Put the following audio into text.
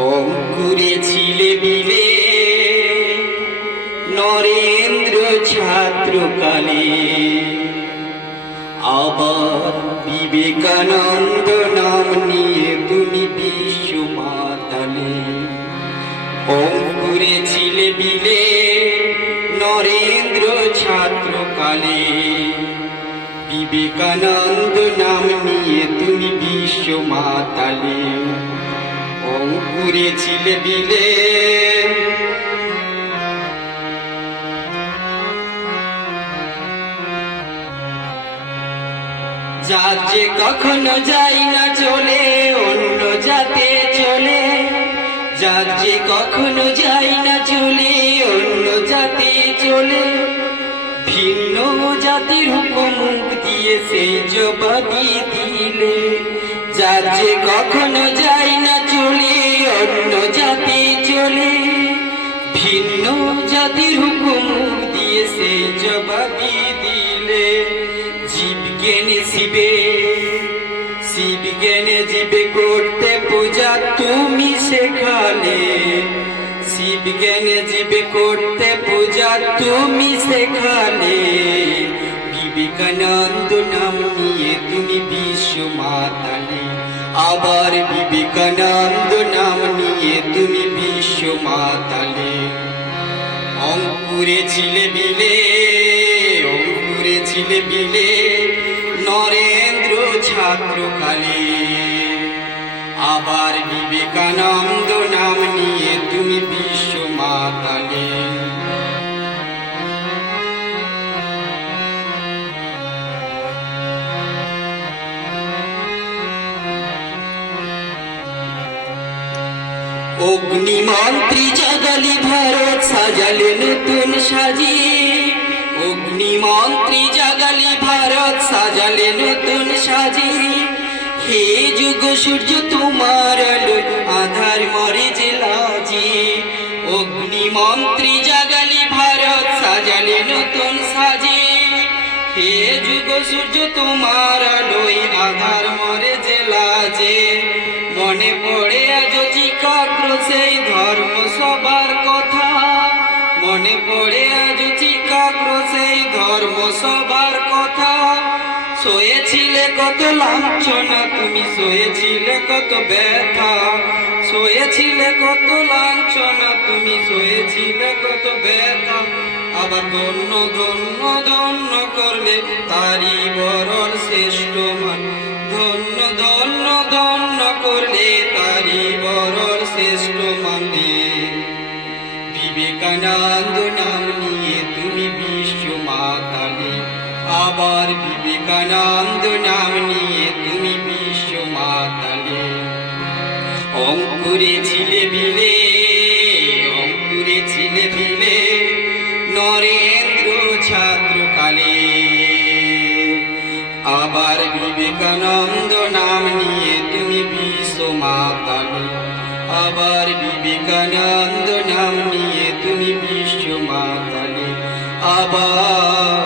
অঙ্কুরে ছিলে বিলে নরেন্দ্র ছাত্রকালে, আবার বিবেকানন্দ নাম নিয়ে তুমি বিশ্ব মাতালে। অঙ্কুরে ছিলে বিলে নরেন্দ্র ছাত্রকালে, বিবেকানন্দ নাম নিয়ে তুমি বিশ্ব মাতালে। অঙ্কুরে ছিলে বিলে যার যে কখনো যাই না চলে অন্য জাতে চলে, যার যে কখনো যাই না চলে অন্য জাতে চলে, ভিন্ন জাতির হুকুমুখ দিয়ে সেই জবাবি দিলে। যার যে কখনো যাই না চলে অন্য জাতে চলে, ভিন্ন জাতির হুকুমুখ দিয়ে সেই জবাবি দিলে। জীব জ্ঞানে শিবে, শিব জ্ঞানে জীবে করতে পূজা তুমি শেখালে। শিব জ্ঞানে জীবে করতে পূজা তুমি শেখালে। বিবেকানন্দ নাম নিয়ে তুমি বিশ্ব মাতালে, আবার বিবেকানন্দ নাম নিয়ে তুমি বিশ্ব মাতালে। অঙ্কুরে ছিলে বিলে, অঙ্কুরে ছিলে বিলে নরেন্দ্র ছাত্রকালে, আবার বিবেকানন্দ নাম নিয়ে তুমি বিশ্ব মাতালে। অগ্নিমন্ত্রী জাগালি ভারত সাজালে নতুন সাজি, অগ্নিমন্ত্রী জাগালি ভারত সাজালে নতুন সাজি। হে যুগ সূর্য তোমার আলো আধার মরে যে লাজি। অগ্নিমন্ত্রী জাগালি ভারত সাজালে নতুন সাজি। হে যুগ সূর্য তোমার আলোয় আধার মরে যে লাজে। মনে পড়ে আজ চিকাগ্র সেই ধর্ম সবার কথা, মনে পড়ে আজ চিকাগ্র সেই ধর্ম সবার কথা। সয়েছিলে কত লাঞ্ছনা তুমি, সয়েছিলে কত ব্যথা, সয়েছিলে কত লাঞ্ছনা তুমি, সয়েছিলে কত ব্যথা। আবার ধন্য ধন্য ধন্য করলে তারি বরণ শ্রেষ্ঠ মান, ধন্য ধন্য ধন্য করলে তারি বরণ শ্রেষ্ঠ মানে। বিবেকানন্দ নাম নিয়ে তুমি বিশ্ব মাতালে, আবার বিবেকানন্দ নাম নিয়ে তুমি বিশ্ব মাতালে। অঙ্কুরে ছিলে বিলে, অঙ্কুরে ছিলে বিলে নরেন্দ্র ছাত্রকালে, আবার বিবেকানন্দ নাম নিয়ে তুমি বিশ্ব মাতালে, আবার বিবেকানন্দ নাম নিয়ে তুমি বিশ্ব মাতালে, আবার